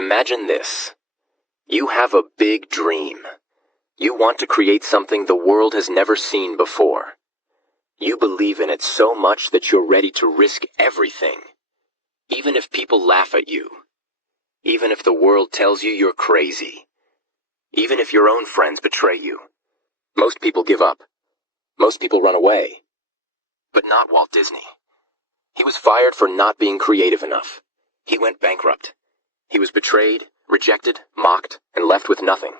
Imagine this. You have a big dream. You want to create something the world has never seen before. You believe in it so much that you're ready to risk everything. Even if people laugh at you. Even if the world tells you you're crazy. Even if your own friends betray you. Most people give up. Most people run away. But not Walt Disney. He was fired for not being creative enough. He went bankrupt. He was betrayed, rejected, mocked, and left with nothing.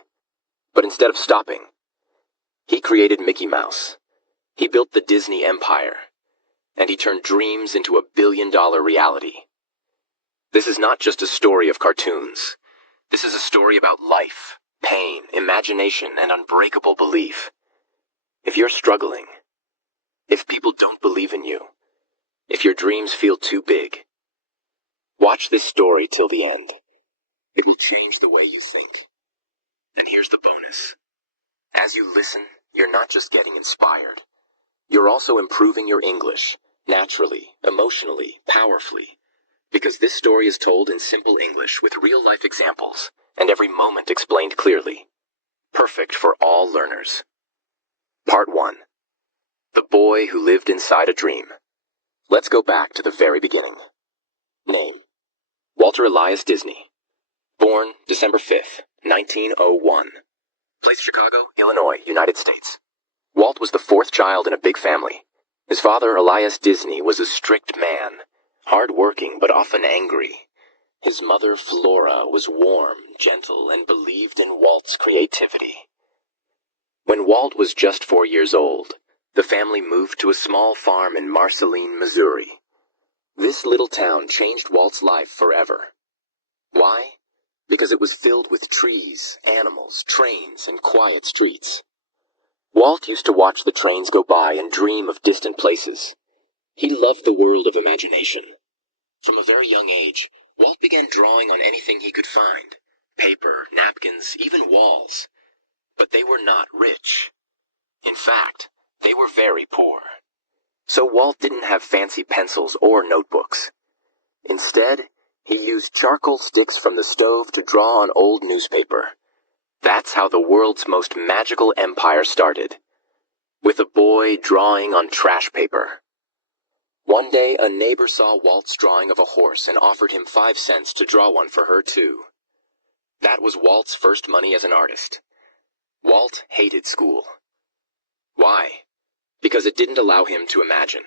But instead of stopping, he created Mickey Mouse. He built the Disney empire. And he turned dreams into a billion-dollar reality. This is not just a story of cartoons. This is a story about life, pain, imagination, and unbreakable belief. If you're struggling, if people don't believe in you, if your dreams feel too big, watch this story till the end. It will change the way you think. And here's the bonus. As you listen, you're not just getting inspired. You're also improving your English, naturally, emotionally, powerfully. Because this story is told in simple English with real-life examples, and every moment explained clearly. Perfect for all learners. Part 1. The Boy Who Lived Inside a Dream. Let's go back to the very beginning. Name: Walter Elias Disney. Born December 5th, 1901. Place: Chicago, Illinois, United States. Walt was the fourth child in a big family. His father, Elias Disney, was a strict man, hard-working but often angry. His mother, Flora, was warm, gentle, and believed in Walt's creativity. When Walt was just 4 years old, the family moved to a small farm in Marceline, Missouri. This little town changed Walt's life forever. Why? Because it was filled with trees, animals, trains, and quiet streets. Walt used to watch the trains go by and dream of distant places. He loved the world of imagination. From a very young age, Walt began drawing on anything he could find. Paper, napkins, even walls. But they were not rich. In fact, they were very poor. So Walt didn't have fancy pencils or notebooks. Instead, he used charcoal sticks from the stove to draw on old newspaper. That's how the world's most magical empire started. With a boy drawing on trash paper. One day, a neighbor saw Walt's drawing of a horse and offered him 5 cents to draw one for her too. That was Walt's first money as an artist. Walt hated school. Why? Because it didn't allow him to imagine.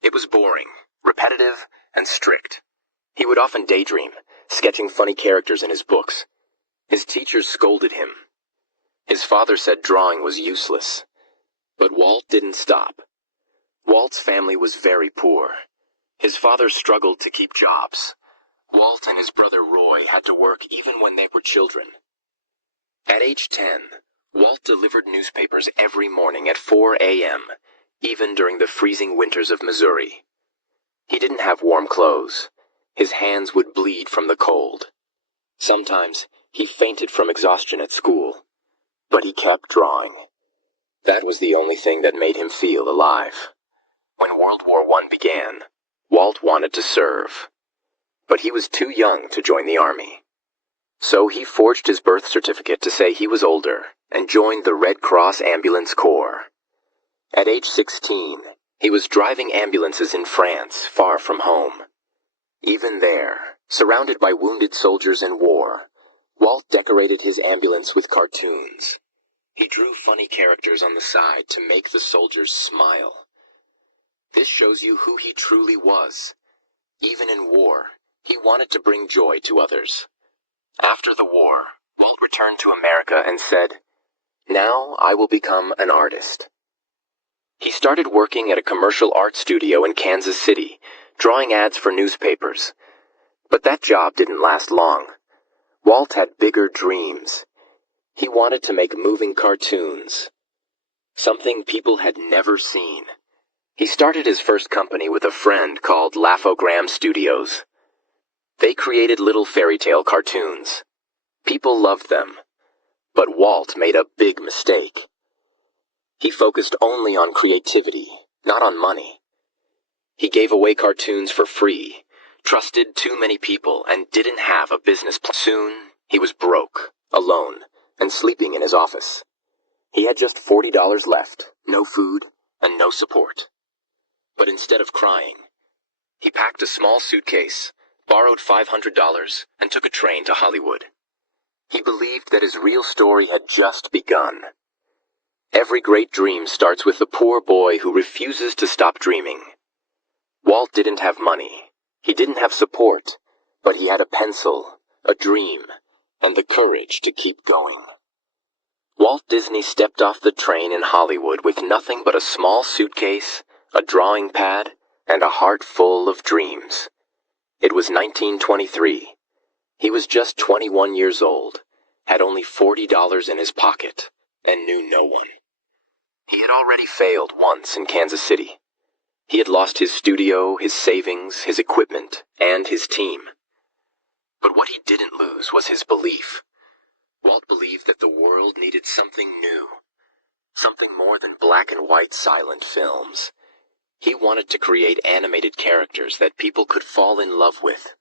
It was boring, repetitive, and strict. He would often daydream, sketching funny characters in his books. His teachers scolded him. His father said drawing was useless. But Walt didn't stop. Walt's family was very poor. His father struggled to keep jobs. Walt and his brother Roy had to work even when they were children. At age 10, Walt delivered newspapers every morning at 4 a.m., even during the freezing winters of Missouri. He didn't have warm clothes. His hands would bleed from the cold. Sometimes he fainted from exhaustion at school, but he kept drawing. That was the only thing that made him feel alive. When World War I began, Walt wanted to serve, but he was too young to join the army. So he forged his birth certificate to say he was older and joined the Red Cross Ambulance Corps. At age 16, he was driving ambulances in France, far from home. Even there, surrounded by wounded soldiers in war, Walt decorated his ambulance with cartoons. He drew funny characters on the side to make the soldiers smile. This shows you who he truly was. Even in war, he wanted to bring joy to others. After the war, Walt returned to America and said, "Now I will become an artist." He started working at a commercial art studio in Kansas City, drawing ads for newspapers. But that job didn't last long. Walt had bigger dreams. He wanted to make moving cartoons, something people had never seen. He started his first company with a friend called Laugh-O-Gram Studios. They created little fairy tale cartoons. People loved them, but Walt made a big mistake. He focused only on creativity, not on money. He gave away cartoons for free, trusted too many people, and didn't have a business plan. Soon, he was broke, alone, and sleeping in his office. He had just $40 left, no food, and no support. But instead of crying, he packed a small suitcase, borrowed $500, and took a train to Hollywood. He believed that his real story had just begun. Every great dream starts with the poor boy who refuses to stop dreaming. Walt didn't have money. He didn't have support, but he had a pencil, a dream, and the courage to keep going. Walt Disney stepped off the train in Hollywood with nothing but a small suitcase, a drawing pad, and a heart full of dreams. It was 1923. He was just 21 years old, had only $40 in his pocket, and knew no one. He had already failed once in Kansas City. He had lost his studio, his savings, his equipment, and his team. But what he didn't lose was his belief. Walt believed that the world needed something new, something more than black and white silent films. He wanted to create animated characters that people could fall in love with.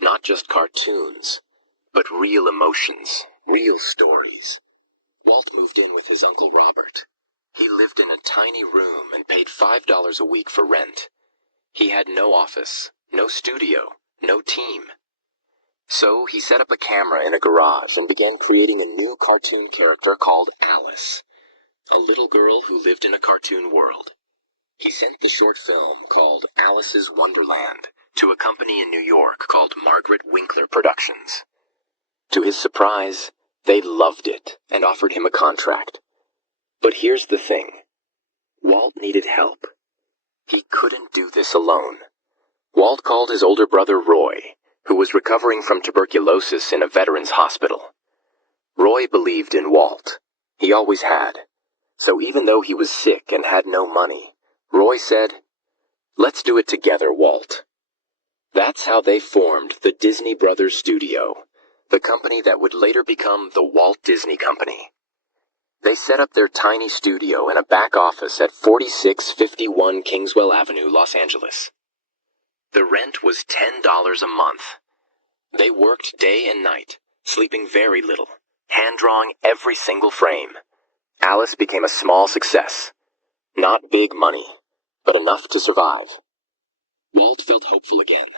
Not just cartoons, but real emotions, real stories. Walt moved in with his Uncle Robert. He lived in a tiny room and paid $5 a week for rent. He had no office, no studio, no team. So he set up a camera in a garage and began creating a new cartoon character called Alice, a little girl who lived in a cartoon world. He sent the short film called Alice's Wonderland to a company in New York called Margaret Winkler Productions. To his surprise, they loved it and offered him a contract. But here's the thing. Walt needed help. He couldn't do this alone. Walt called his older brother Roy, who was recovering from tuberculosis in a veterans hospital. Roy believed in Walt. He always had. So even though he was sick and had no money, Roy said, "Let's do it together, Walt." That's how they formed the Disney Brothers Studio, the company that would later become the Walt Disney Company. They set up their tiny studio in a back office at 4651 Kingswell Avenue, Los Angeles. The rent was $10 a month. They worked day and night, sleeping very little, hand-drawing every single frame. Alice became a small success. Not big money, but enough to survive. Walt felt hopeful again.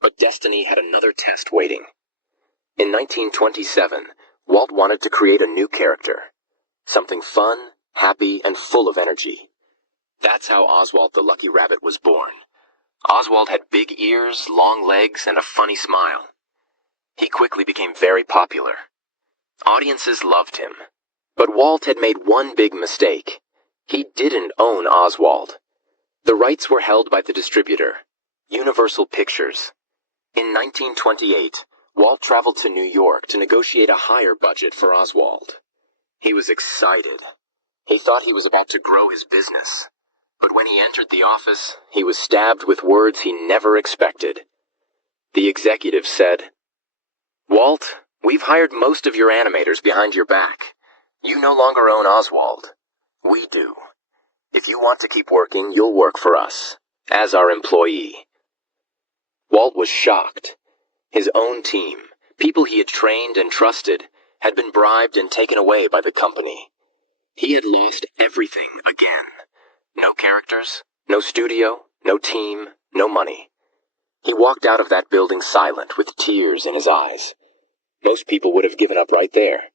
But destiny had another test waiting. In 1927, Walt wanted to create a new character. Something fun, happy, and full of energy. That's how Oswald the Lucky Rabbit was born. Oswald had big ears, long legs, and a funny smile. He quickly became very popular. Audiences loved him. But Walt had made one big mistake. He didn't own Oswald. The rights were held by the distributor, Universal Pictures. In 1928, Walt traveled to New York to negotiate a higher budget for Oswald. He was excited. He thought he was about to grow his business. But when he entered the office, he was stabbed with words he never expected. The executive said, "Walt, we've hired most of your animators behind your back. You no longer own Oswald. We do. If you want to keep working, you'll work for us, as our employee." Walt was shocked. His own team, people he had trained and trusted, had been bribed and taken away by the company. He had lost everything again. No characters, no studio, no team, no money. He walked out of that building silent, with tears in his eyes. Most people would have given up right there.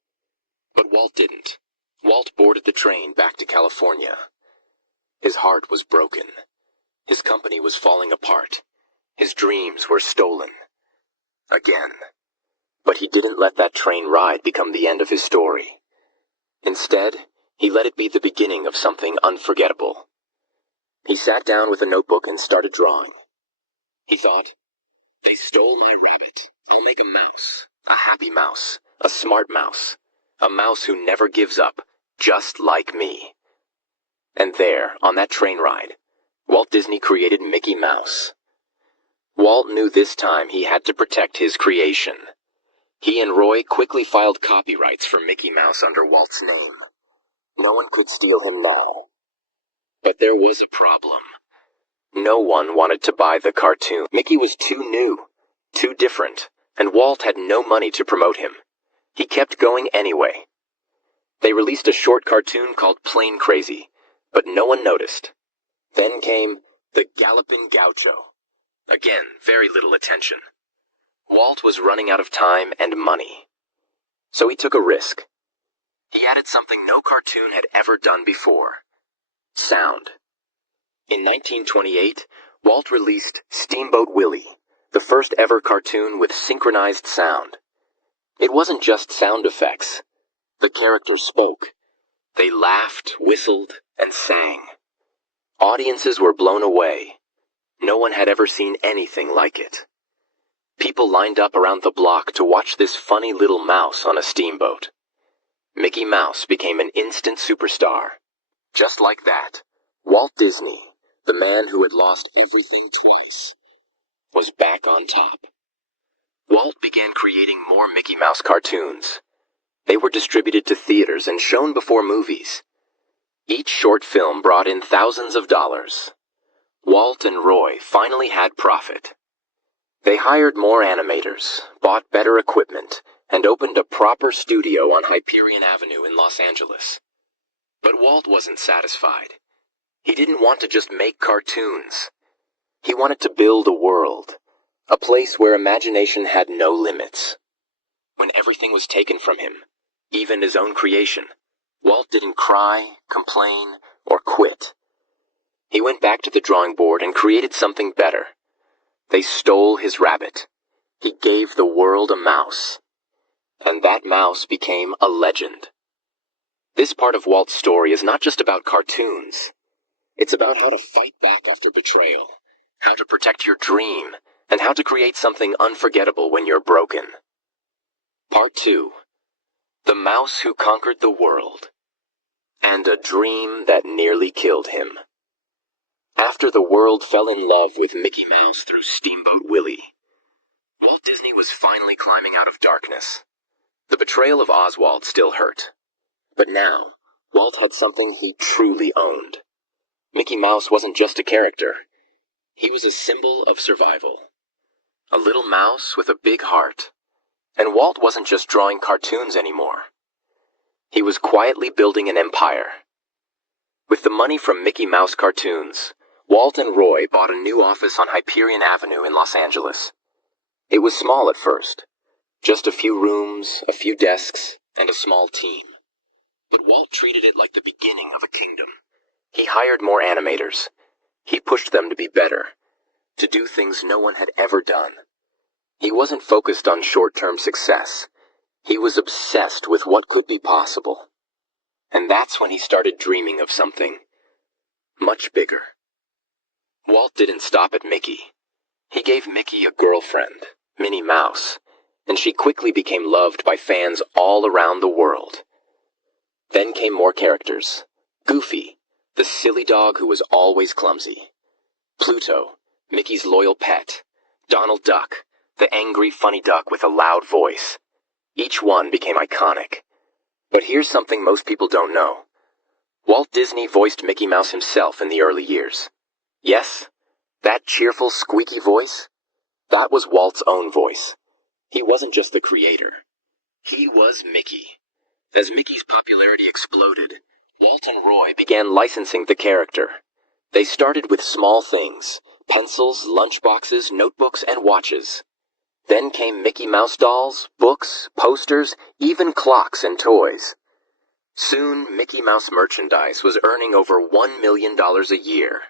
But Walt didn't. Walt boarded the train back to California. His heart was broken. His company was falling apart. His dreams were stolen. Again. But he didn't let that train ride become the end of his story. Instead, he let it be the beginning of something unforgettable. He sat down with a notebook and started drawing. He thought, "They stole my rabbit. I'll make a mouse. A happy mouse. A smart mouse. A mouse who never gives up, just like me." And there, on that train ride, Walt Disney created Mickey Mouse. Walt knew this time he had to protect his creation. He and Roy quickly filed copyrights for Mickey Mouse under Walt's name. No one could steal him now. But there was a problem. No one wanted to buy the cartoon. Mickey was too new, too different, and Walt had no money to promote him. He kept going anyway. They released a short cartoon called Plain Crazy, but no one noticed. Then came The Galloping Gaucho. Again, very little attention. Walt was running out of time and money. So he took a risk. He added something no cartoon had ever done before. Sound. In 1928, Walt released Steamboat Willie, the first ever cartoon with synchronized sound. It wasn't just sound effects. The characters spoke. They laughed, whistled, and sang. Audiences were blown away. No one had ever seen anything like it. People lined up around the block to watch this funny little mouse on a steamboat. Mickey Mouse became an instant superstar. Just like that, Walt Disney, the man who had lost everything twice, was back on top. Walt began creating more Mickey Mouse cartoons. They were distributed to theaters and shown before movies. Each short film brought in thousands of dollars. Walt and Roy finally had profit. They hired more animators, bought better equipment, and opened a proper studio on Hyperion Avenue in Los Angeles. But Walt wasn't satisfied. He didn't want to just make cartoons. He wanted to build a world, a place where imagination had no limits. When everything was taken from him, even his own creation, Walt didn't cry, complain, or quit. He went back to the drawing board and created something better. They stole his rabbit. He gave the world a mouse. And that mouse became a legend. This part of Walt's story is not just about cartoons. It's about how to fight back after betrayal, how to protect your dream, and how to create something unforgettable when you're broken. Part 2. The Mouse Who Conquered the World, and a Dream That Nearly Killed Him. After the world fell in love with Mickey Mouse through Steamboat Willie, Walt Disney was finally climbing out of darkness. The betrayal of Oswald still hurt. But now, Walt had something he truly owned. Mickey Mouse wasn't just a character. He was a symbol of survival. A little mouse with a big heart. And Walt wasn't just drawing cartoons anymore. He was quietly building an empire. With the money from Mickey Mouse cartoons, Walt and Roy bought a new office on Hyperion Avenue in Los Angeles. It was small at first. Just a few rooms, a few desks, and a small team. But Walt treated it like the beginning of a kingdom. He hired more animators. He pushed them to be better, to do things no one had ever done. He wasn't focused on short-term success. He was obsessed with what could be possible. And that's when he started dreaming of something much bigger. Walt didn't stop at Mickey. He gave Mickey a girlfriend, Minnie Mouse, and she quickly became loved by fans all around the world. Then came more characters. Goofy, the silly dog who was always clumsy. Pluto, Mickey's loyal pet. Donald Duck, the angry, funny duck with a loud voice. Each one became iconic. But here's something most people don't know. Walt Disney voiced Mickey Mouse himself in the early years. Yes, that cheerful, squeaky voice, that was Walt's own voice. He wasn't just the creator. He was Mickey. As Mickey's popularity exploded, Walt and Roy began licensing the character. They started with small things, pencils, lunchboxes, notebooks, and watches. Then came Mickey Mouse dolls, books, posters, even clocks and toys. Soon, Mickey Mouse merchandise was earning over $1 million a year,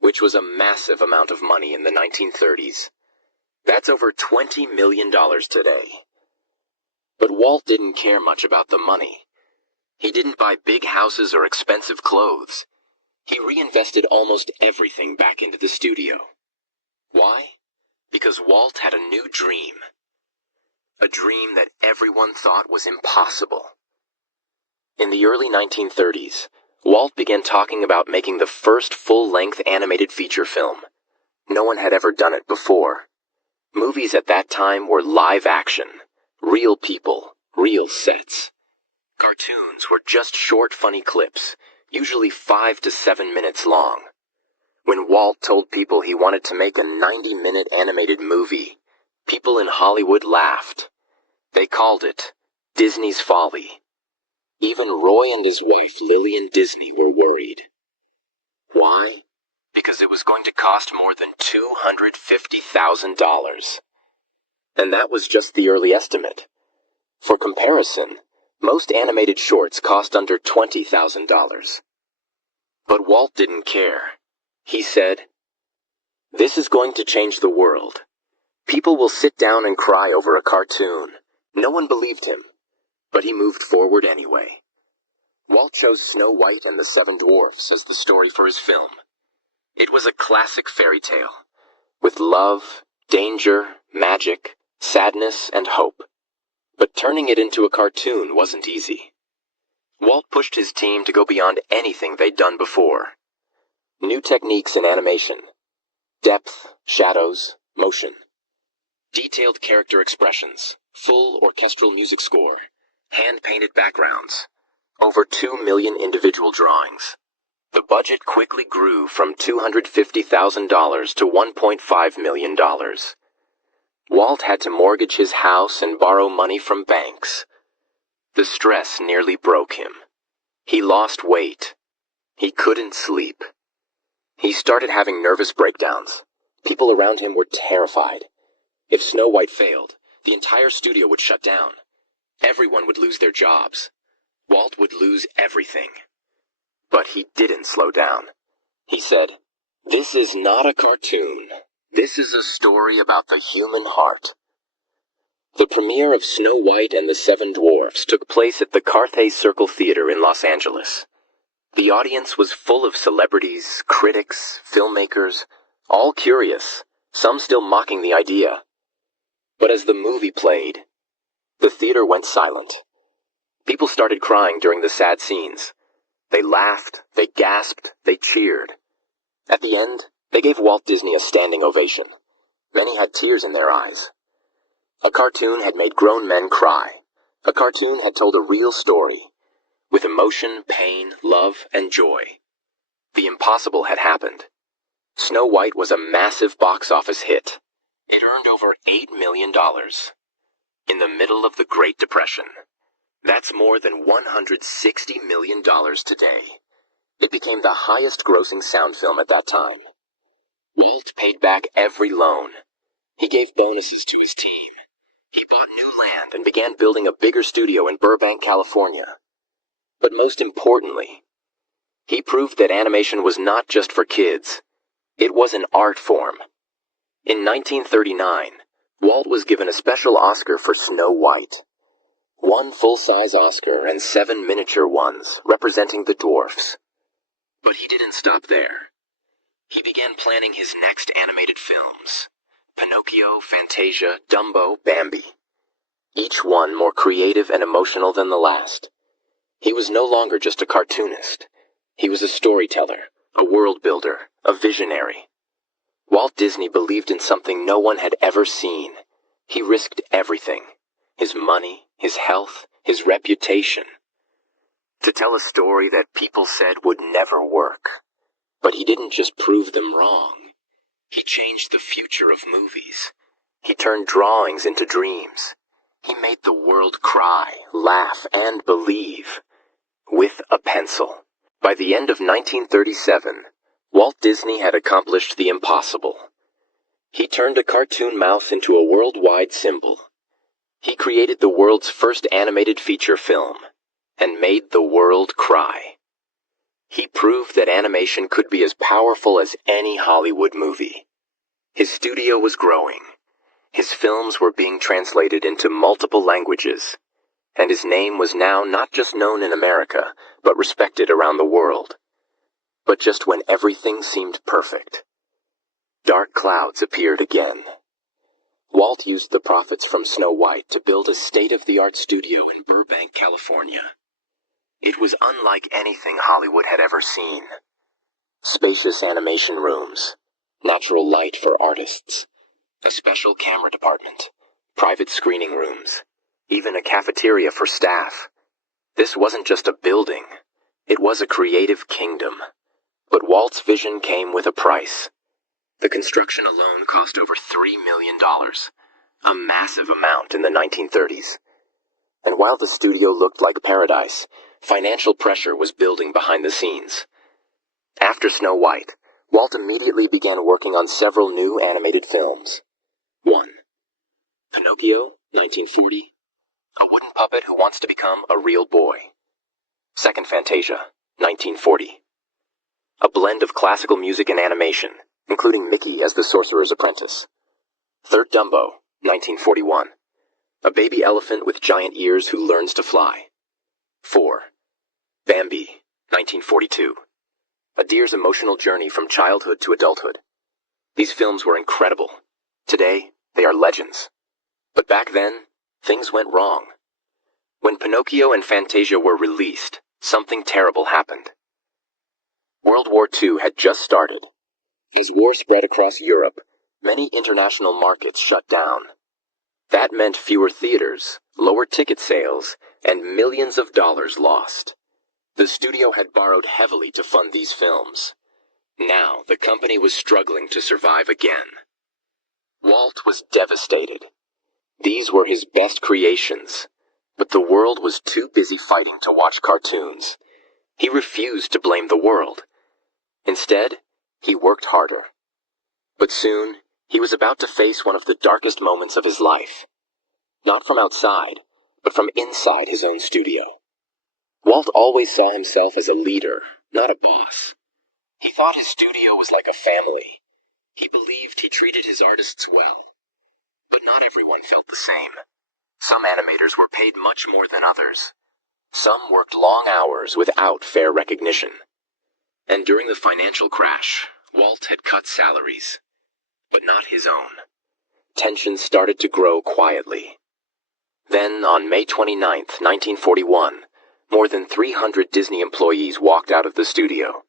which was a massive amount of money in the 1930s. That's over $20 million today. But Walt didn't care much about the money. He didn't buy big houses or expensive clothes. He reinvested almost everything back into the studio. Why? Because Walt had a new dream. A dream that everyone thought was impossible. In the early 1930s, Walt began talking about making the first full-length animated feature film. No one had ever done it before. Movies at that time were live action, real people, real sets. Cartoons were just short, funny clips, usually 5 to 7 minutes long. When Walt told people he wanted to make a 90-minute animated movie, people in Hollywood laughed. They called it Disney's Folly. Even Roy and his wife Lillian Disney were worried. Why? Because it was going to cost more than $250,000. And that was just the early estimate. For comparison, most animated shorts cost under $20,000. But Walt didn't care. He said, "This is going to change the world. People will sit down and cry over a cartoon." No one believed him, but he moved forward anyway. Walt chose Snow White and the Seven Dwarfs as the story for his film. It was a classic fairy tale, with love, danger, magic, sadness, and hope. But turning it into a cartoon wasn't easy. Walt pushed his team to go beyond anything they'd done before. New techniques in animation, depth, shadows, motion, detailed character expressions, full orchestral music score, hand-painted backgrounds, over 2 million individual drawings. The budget quickly grew from $250,000 to $1.5 million. Walt had to mortgage his house and borrow money from banks. The stress nearly broke him. He lost weight. He couldn't sleep. He started having nervous breakdowns. People around him were terrified. If Snow White failed, the entire studio would shut down. Everyone would lose their jobs. Walt would lose everything. But he didn't slow down. He said, "This is not a cartoon. This is a story about the human heart." The premiere of Snow White and the Seven Dwarfs took place at the Carthay Circle Theater in Los Angeles. The audience was full of celebrities, critics, filmmakers, all curious, some still mocking the idea. But as the movie played, the theater went silent. People started crying during the sad scenes. They laughed, they gasped, they cheered. At the end, they gave Walt Disney a standing ovation. Many had tears in their eyes. A cartoon had made grown men cry. A cartoon had told a real story, with emotion, pain, love, and joy. The impossible had happened. Snow White was a massive box office hit. It earned over $8 million. In the middle of the Great Depression. That's more than $160 million today. It became the highest-grossing sound film at that time. Walt paid back every loan. He gave bonuses to his team. He bought new land and began building a bigger studio in Burbank, California. But most importantly, he proved that animation was not just for kids. It was an art form. In 1939, Walt was given a special Oscar for Snow White. 1 full-size Oscar and 7 miniature ones representing the dwarfs. But he didn't stop there. He began planning his next animated films. Pinocchio, Fantasia, Dumbo, Bambi. Each one more creative and emotional than the last. He was no longer just a cartoonist. He was a storyteller, a world builder, a visionary. Walt Disney believed in something no one had ever seen. He risked everything. His money, his health, his reputation. To tell a story that people said would never work. But he didn't just prove them wrong. He changed the future of movies. He turned drawings into dreams. He made the world cry, laugh, and believe. With a pencil. By the end of 1937, Walt Disney had accomplished the impossible. He turned a cartoon mouth into a worldwide symbol. He created the world's first animated feature film, and made the world cry. He proved that animation could be as powerful as any Hollywood movie. His studio was growing. His films were being translated into multiple languages, and his name was now not just known in America, but respected around the world. But just when everything seemed perfect, dark clouds appeared again. Walt used the profits from Snow White to build a state-of-the-art studio in Burbank, California. It was unlike anything Hollywood had ever seen. Spacious animation rooms, natural light for artists, a special camera department, private screening rooms, even a cafeteria for staff. This wasn't just a building. It was a creative kingdom. But Walt's vision came with a price. The construction alone cost over $3 million, a massive amount in the 1930s. And while the studio looked like paradise, financial pressure was building behind the scenes. After Snow White, Walt immediately began working on several new animated films. 1. Pinocchio, 1940. A wooden puppet who wants to become a real boy. Second Fantasia, 1940. A blend of classical music and animation, including Mickey as the Sorcerer's Apprentice. Third Dumbo, 1941. A baby elephant with giant ears who learns to fly. 4. Bambi, 1942. A deer's emotional journey from childhood to adulthood. These films were incredible. Today, they are legends. But back then, things went wrong. When Pinocchio and Fantasia were released, something terrible happened. World War II had just started. As war spread across Europe, many international markets shut down. That meant fewer theaters, lower ticket sales, and millions of dollars lost. The studio had borrowed heavily to fund these films. Now, the company was struggling to survive again. Walt was devastated. These were his best creations, but the world was too busy fighting to watch cartoons. He refused to blame the world. Instead, he worked harder. But soon, he was about to face one of the darkest moments of his life. Not from outside, but from inside his own studio. Walt always saw himself as a leader, not a boss. He thought his studio was like a family. He believed he treated his artists well. But not everyone felt the same. Some animators were paid much more than others. Some worked long hours without fair recognition. And during the financial crash, Walt had cut salaries. But not his own. Tensions started to grow quietly. Then, on May 29th, 1941, more than 300 Disney employees walked out of the studio.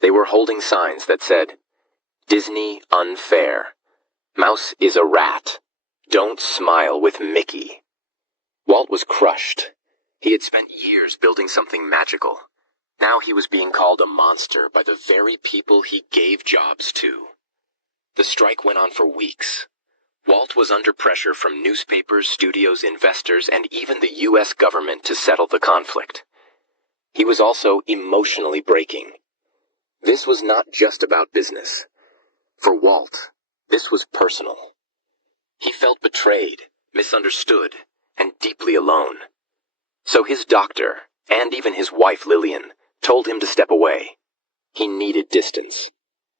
They were holding signs that said, "Disney unfair. Mouse is a rat. Don't smile with Mickey." Walt was crushed. He had spent years building something magical. Now he was being called a monster by the very people he gave jobs to. The strike went on for weeks. Walt was under pressure from newspapers, studios, investors, and even the U.S. government to settle the conflict. He was also emotionally breaking. This was not just about business. For Walt, this was personal. He felt betrayed, misunderstood, and deeply alone. So his doctor, and even his wife Lillian, told him to step away. He needed distance.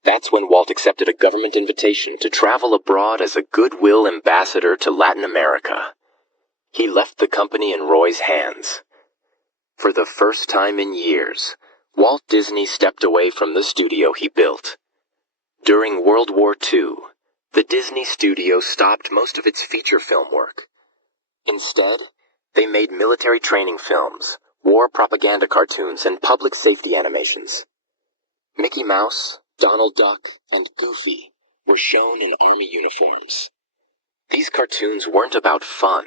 That's when Walt accepted a government invitation to travel abroad as a goodwill ambassador to Latin America. He left the company in Roy's hands. For the first time in years, Walt Disney stepped away from the studio he built. During World War II, the Disney studio stopped most of its feature film work. Instead, they made military training films, war propaganda cartoons, and public safety animations. Mickey Mouse, Donald Duck, and Goofy were shown in army uniforms. These cartoons weren't about fun.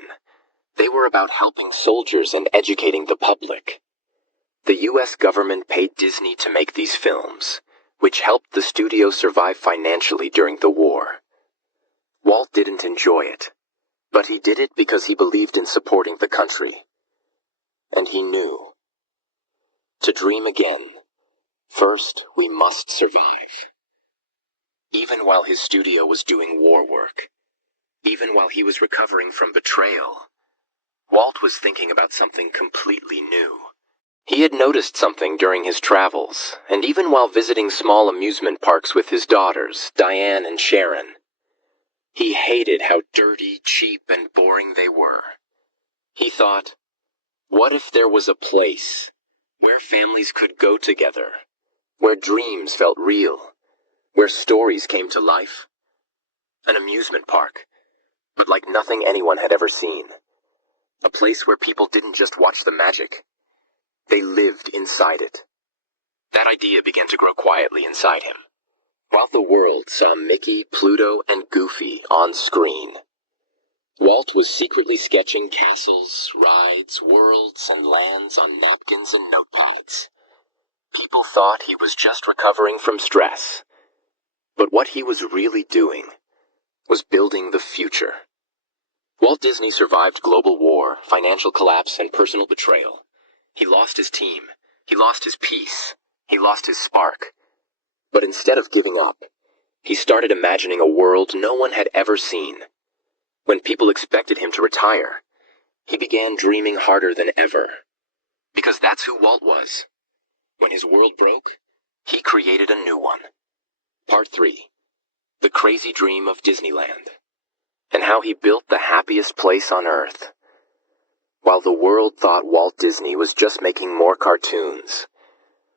They were about helping soldiers and educating the public. The U.S. government paid Disney to make these films, which helped the studio survive financially during the war. Walt didn't enjoy it, but he did it because he believed in supporting the country. And he knew. To dream again, first we must survive. Even while his studio was doing war work, even while he was recovering from betrayal, Walt was thinking about something completely new. He had noticed something during his travels, and even while visiting small amusement parks with his daughters, Diane and Sharon. He hated how dirty, cheap, and boring they were. He thought, what if there was a place where families could go together, where dreams felt real, where stories came to life? An amusement park, but like nothing anyone had ever seen. A place where people didn't just watch the magic. They lived inside it. That idea began to grow quietly inside him, while the world saw Mickey, Pluto, and Goofy on screen. Walt was secretly sketching castles, rides, worlds, and lands on napkins and notepads. People thought he was just recovering from stress. But what he was really doing was building the future. Walt Disney survived global war, financial collapse, and personal betrayal. He lost his team. He lost his peace. He lost his spark. But instead of giving up, he started imagining a world no one had ever seen. When people expected him to retire, he began dreaming harder than ever. Because that's who Walt was. When his world broke, he created a new one. Part 3. The Crazy Dream of Disneyland. And how he built the happiest place on Earth. While the world thought Walt Disney was just making more cartoons,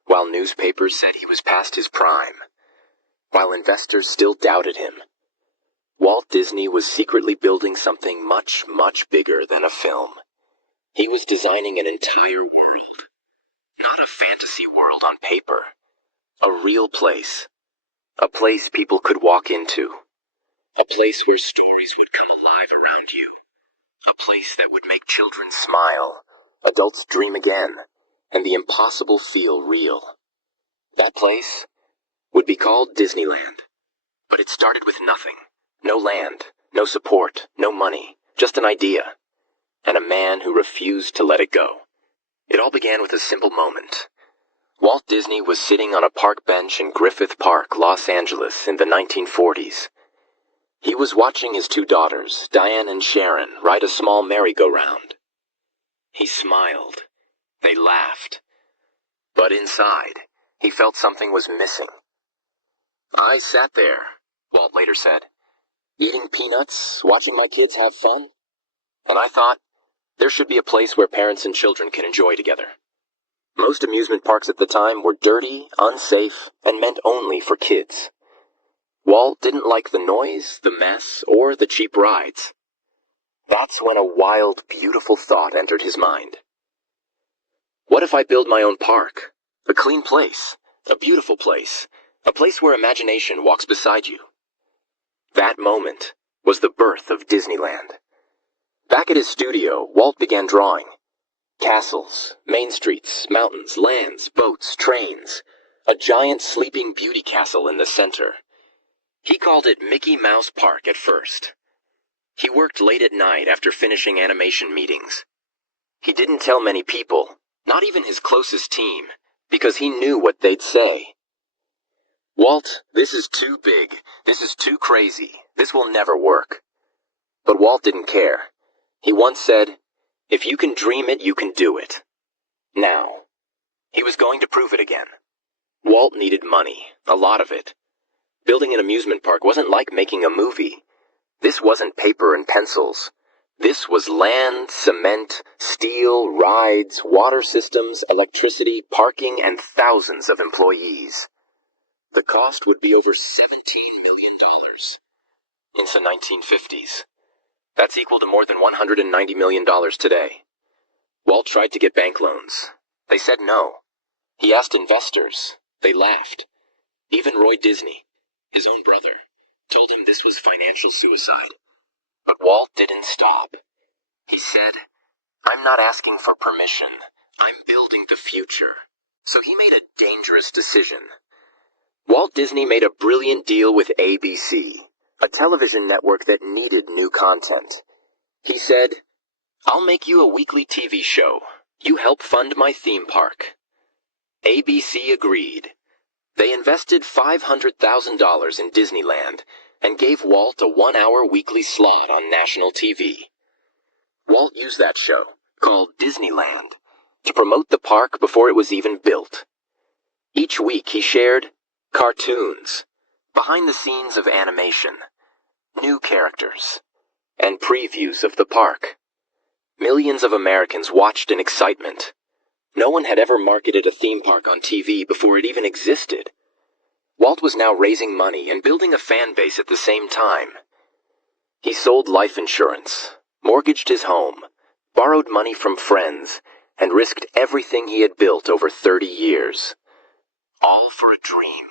while newspapers said he was past his prime, while investors still doubted him, Walt Disney was secretly building something much, much bigger than a film. He was designing an entire world. Not a fantasy world on paper. A real place. A place people could walk into. A place where stories would come alive around you. A place that would make children smile, adults dream again, and the impossible feel real. That place would be called Disneyland. But it started with nothing. No land, no support, no money, just an idea. And a man who refused to let it go. It all began with a simple moment. Walt Disney was sitting on a park bench in Griffith Park, Los Angeles, in the 1940s. He was watching his two daughters, Diane and Sharon, ride a small merry-go-round. He smiled. They laughed. But inside, he felt something was missing. I sat there, Walt later said, eating peanuts, watching my kids have fun. And I thought, there should be a place where parents and children can enjoy together. Most amusement parks at the time were dirty, unsafe, and meant only for kids. Walt didn't like the noise, the mess, or the cheap rides. That's when a wild, beautiful thought entered his mind. What if I build my own park? A clean place, a beautiful place, a place where imagination walks beside you. That moment was the birth of Disneyland. Back at his studio, Walt began drawing. Castles, main streets, mountains, lands, boats, trains. A giant sleeping beauty castle in the center. He called it Mickey Mouse Park at first. He worked late at night after finishing animation meetings. He didn't tell many people, not even his closest team, because he knew what they'd say. Walt, this is too big. This is too crazy. This will never work. But Walt didn't care. He once said, if you can dream it, you can do it. Now, he was going to prove it again. Walt needed money, a lot of it. Building an amusement park wasn't like making a movie. This wasn't paper and pencils. This was land, cement, steel, rides, water systems, electricity, parking, and thousands of employees. The cost would be over $17 million. In the 1950s. That's equal to more than $190 million today. Walt tried to get bank loans. They said no. He asked investors. They laughed. Even Roy Disney, his own brother, told him this was financial suicide. But Walt didn't stop. He said, I'm not asking for permission. I'm building the future. So he made a dangerous decision. Walt Disney made a brilliant deal with ABC, a television network that needed new content. He said, I'll make you a weekly TV show. You help fund my theme park. ABC agreed. They invested $500,000 in Disneyland and gave Walt a 1-hour weekly slot on national TV. Walt used that show, called Disneyland, to promote the park before it was even built. Each week he shared cartoons, behind the scenes of animation, new characters, and previews of the park. Millions of Americans watched in excitement. No one had ever marketed a theme park on TV before it even existed. Walt was now raising money and building a fan base at the same time. He sold life insurance, mortgaged his home, borrowed money from friends, and risked everything he had built over 30 years. All for a dream.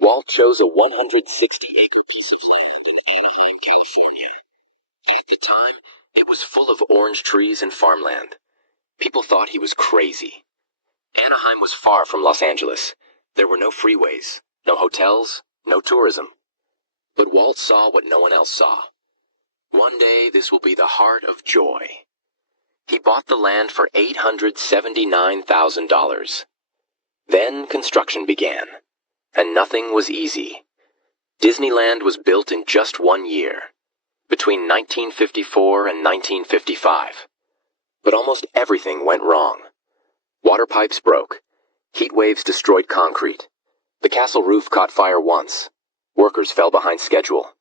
Walt chose a 160-acre piece of land in Anaheim, California. At the time, it was full of orange trees and farmland. People thought he was crazy. Anaheim was far from Los Angeles. There were no freeways, no hotels, no tourism. But Walt saw what no one else saw. One day this will be the heart of joy. He bought the land for $879,000. Then construction began, and nothing was easy. Disneyland was built in just 1 year, between 1954 and 1955. But almost everything went wrong. Water pipes broke. Heat waves destroyed concrete. The castle roof caught fire once. Workers fell behind schedule.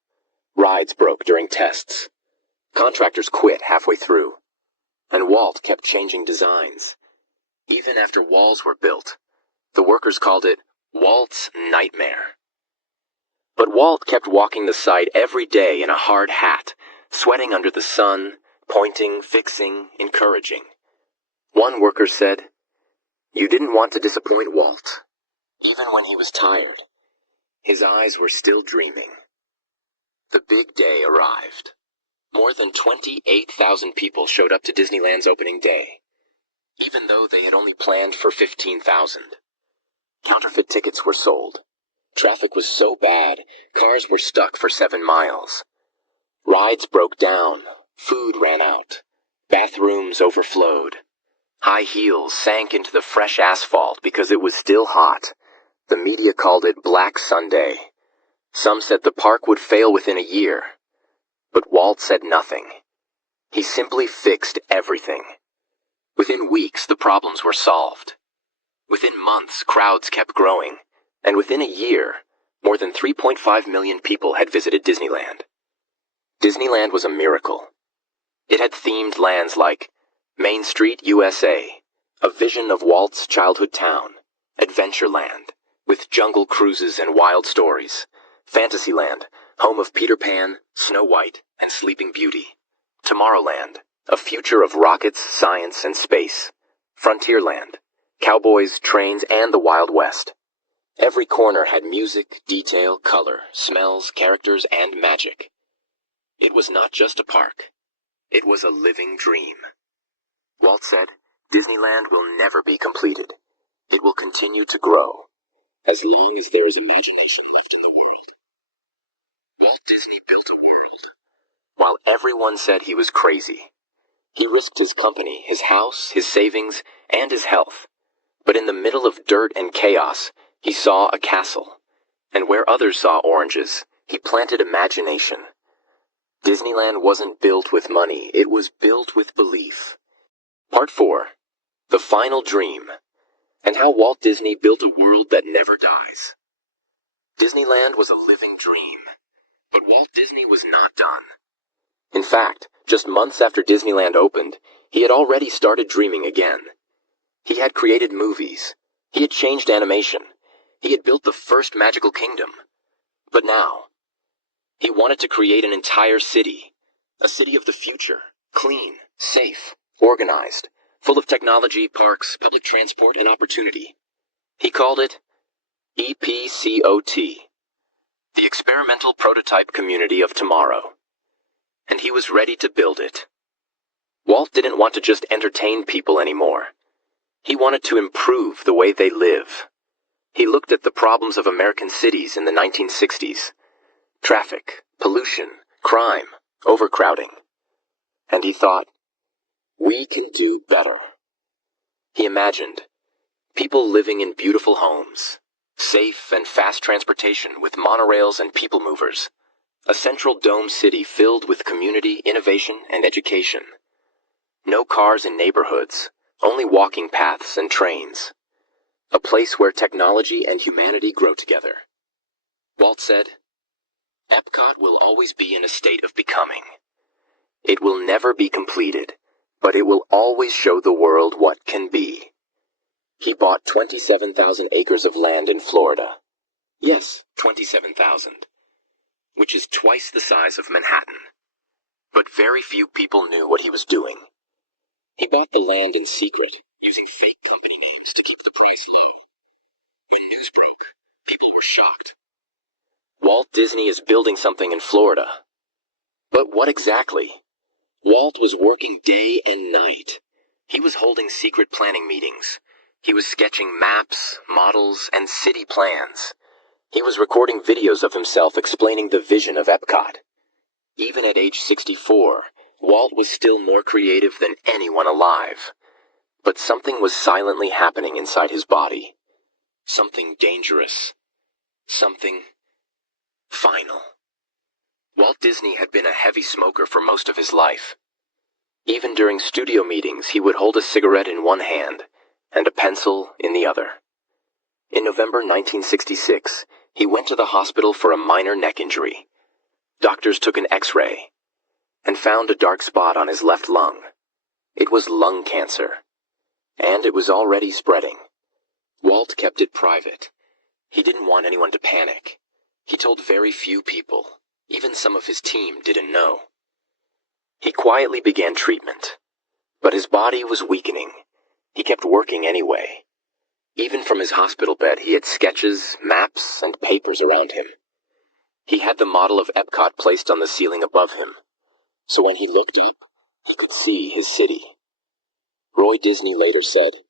Rides broke during tests. Contractors quit halfway through. And Walt kept changing designs. Even after walls were built, the workers called it Walt's nightmare. But Walt kept walking the site every day in a hard hat, sweating under the sun, pointing, fixing, encouraging. One worker said, "You didn't want to disappoint Walt." Even when he was tired, his eyes were still dreaming. The big day arrived. More than 28,000 people showed up to Disneyland's opening day, even though they had only planned for 15,000. Counterfeit tickets were sold. Traffic was so bad, cars were stuck for 7 miles. Rides broke down, food ran out, bathrooms overflowed. High heels sank into the fresh asphalt because it was still hot. The media called it Black Sunday. Some said the park would fail within a year. But Walt said nothing. He simply fixed everything. Within weeks, the problems were solved. Within months, crowds kept growing. And within a year, more than 3.5 million people had visited Disneyland. Disneyland was a miracle. It had themed lands like Main Street, USA, a vision of Walt's childhood town; Adventureland, with jungle cruises and wild stories; Fantasyland, home of Peter Pan, Snow White, and Sleeping Beauty; Tomorrowland, a future of rockets, science, and space; Frontierland, cowboys, trains, and the Wild West. Every corner had music, detail, color, smells, characters, and magic. It was not just a park. It was a living dream. Walt said, "Disneyland will never be completed. It will continue to grow, as long as there is imagination left in the world." Walt Disney built a world, while everyone said he was crazy. He risked his company, his house, his savings, and his health. But in the middle of dirt and chaos, he saw a castle. And where others saw oranges, he planted imagination. Disneyland wasn't built with money, it was built with belief. Part 4. The Final Dream, and how Walt Disney built a world that never dies. Disneyland was a living dream, but Walt Disney was not done. In fact, just months after Disneyland opened, he had already started dreaming again. He had created movies. He had changed animation. He had built the first magical kingdom. But now, he wanted to create an entire city, a city of the future, clean, safe, organized, full of technology, parks, public transport, and opportunity. He called it EPCOT, the Experimental Prototype Community of Tomorrow. And he was ready to build it. Walt didn't want to just entertain people anymore. He wanted to improve the way they live. He looked at the problems of American cities in the 1960s. Traffic, pollution, crime, overcrowding. And he thought, we can do better. He imagined people living in beautiful homes, safe and fast transportation with monorails and people movers, a central dome city filled with community, innovation, and education. No cars in neighborhoods, only walking paths and trains. A place where technology and humanity grow together. Walt said, Epcot will always be in a state of becoming. It will never be completed, but it will always show the world what can be. He bought 27,000 acres of land in Florida. Yes, 27,000, which is twice the size of Manhattan. But very few people knew what he was doing. He bought the land in secret, using fake company names to keep the price low. When news broke, people were shocked. Walt Disney is building something in Florida. But what exactly? Walt was working day and night. He was holding secret planning meetings, He was sketching maps, models, and city plans. He was recording videos of himself explaining the vision of Epcot. Even at age 64, Walt was still more creative than anyone alive. But something was silently happening inside his body. Something dangerous. Something final. Walt Disney had been a heavy smoker for most of his life. Even during studio meetings, he would hold a cigarette in one hand and a pencil in the other. In November 1966, he went to the hospital for a minor neck injury. Doctors took an X-ray and found a dark spot on his left lung. It was lung cancer, and it was already spreading. Walt kept it private. He didn't want anyone to panic. He told very few people. Even some of his team didn't know. He quietly began treatment, but his body was weakening. He kept working anyway. Even from his hospital bed, he had sketches, maps, and papers around him. He had the model of Epcot placed on the ceiling above him, so when he looked up, he could see his city. Roy Disney later said,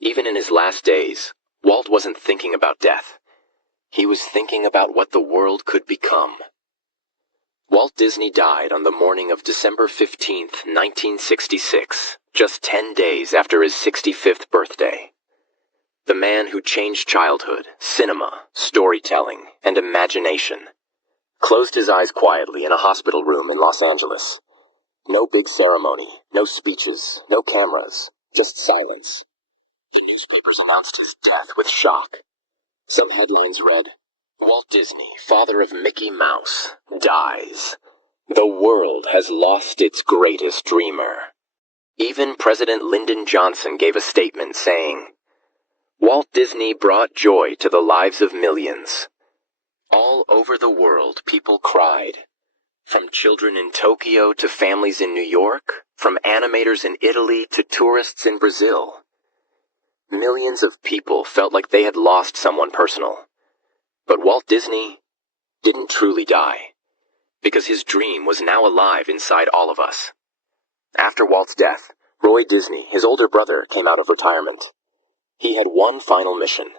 "Even in his last days, Walt wasn't thinking about death. He was thinking about what the world could become." Walt Disney died on the morning of December 15, 1966, just 10 days after his 65th birthday. The man who changed childhood, cinema, storytelling, and imagination, closed his eyes quietly in a hospital room in Los Angeles. No big ceremony, no speeches, no cameras, just silence. The newspapers announced his death with shock. Some headlines read, "Walt Disney, father of Mickey Mouse, dies. The world has lost its greatest dreamer." Even President Lyndon Johnson gave a statement saying, "Walt Disney brought joy to the lives of millions." All over the world, people cried. From children in Tokyo to families in New York, from animators in Italy to tourists in Brazil. Millions of people felt like they had lost someone personal. But Walt Disney didn't truly die, because his dream was now alive inside all of us. After Walt's death, Roy Disney, his older brother, came out of retirement. He had one final mission: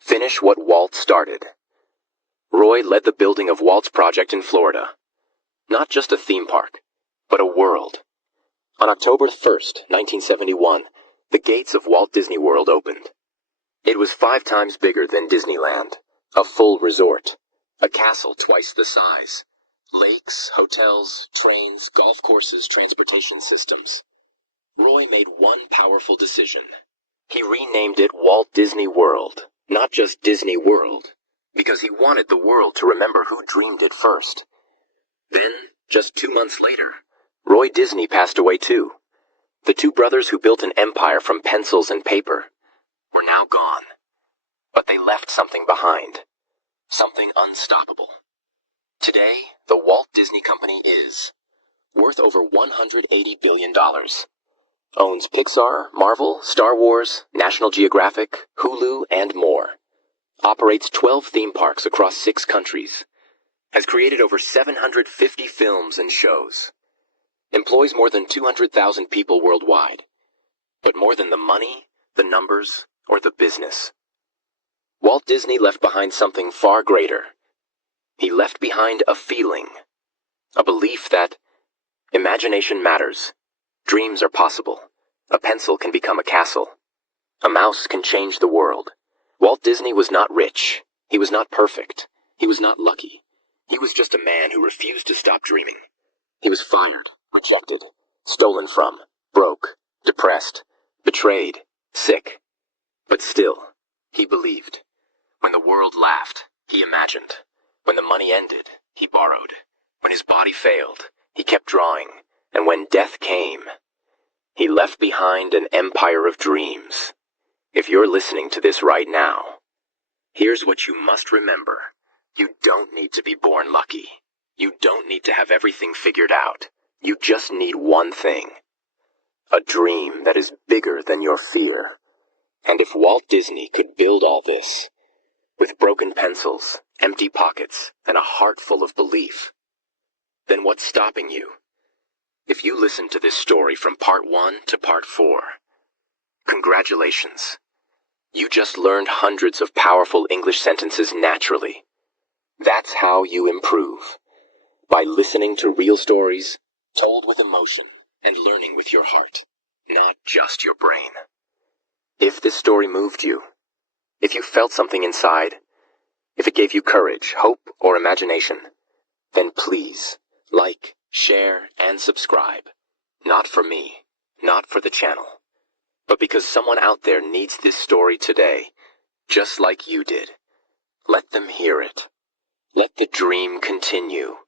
finish what Walt started. Roy led the building of Walt's project in Florida. Not just a theme park, but a world. On October 1st, 1971, the gates of Walt Disney World opened. It was 5 times bigger than Disneyland, a full resort, a castle twice the size, lakes, hotels, trains, golf courses, transportation systems. Roy made one powerful decision. He renamed it Walt Disney World, not just Disney World, because he wanted the world to remember who dreamed it first. Then, just 2 months later, Roy Disney passed away too. The 2 brothers who built an empire from pencils and paper were now gone. But they left something behind. Something unstoppable. Today, the Walt Disney Company is worth over $180 billion. Owns Pixar, Marvel, Star Wars, National Geographic, Hulu, and more. Operates 12 theme parks across 6 countries. Has created over 750 films and shows. Employs more than 200,000 people worldwide. But more than the money, the numbers, or the business, Walt Disney left behind something far greater. He left behind a feeling, a belief that imagination matters, dreams are possible, a pencil can become a castle, a mouse can change the world. Walt Disney was not rich, he was not perfect, he was not lucky. He was just a man who refused to stop dreaming. He was fired, rejected, stolen from, broke, depressed, betrayed, sick. But still, he believed. When the world laughed, he imagined. When the money ended, he borrowed. When his body failed, he kept drawing. And when death came, he left behind an empire of dreams. If you're listening to this right now, here's what you must remember. You don't need to be born lucky. You don't need to have everything figured out. You just need one thing. A dream that is bigger than your fear. And if Walt Disney could build all this, with broken pencils, empty pockets, and a heart full of belief, then what's stopping you? If you listen to this story from part 1 to part 4, Congratulations. You just learned hundreds of powerful English sentences naturally. That's how you improve. By listening to real stories, told with emotion, and learning with your heart, not just your brain. If this story moved you, if you felt something inside, if it gave you courage, hope, or imagination, then please like, share, and subscribe. Not for me, not for the channel, but because someone out there needs this story today, just like you did. Let them hear it. Let the dream continue.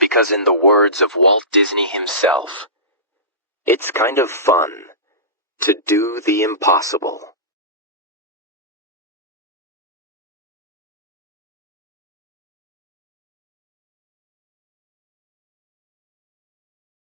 Because in the words of Walt Disney himself, it's kind of fun to do the impossible.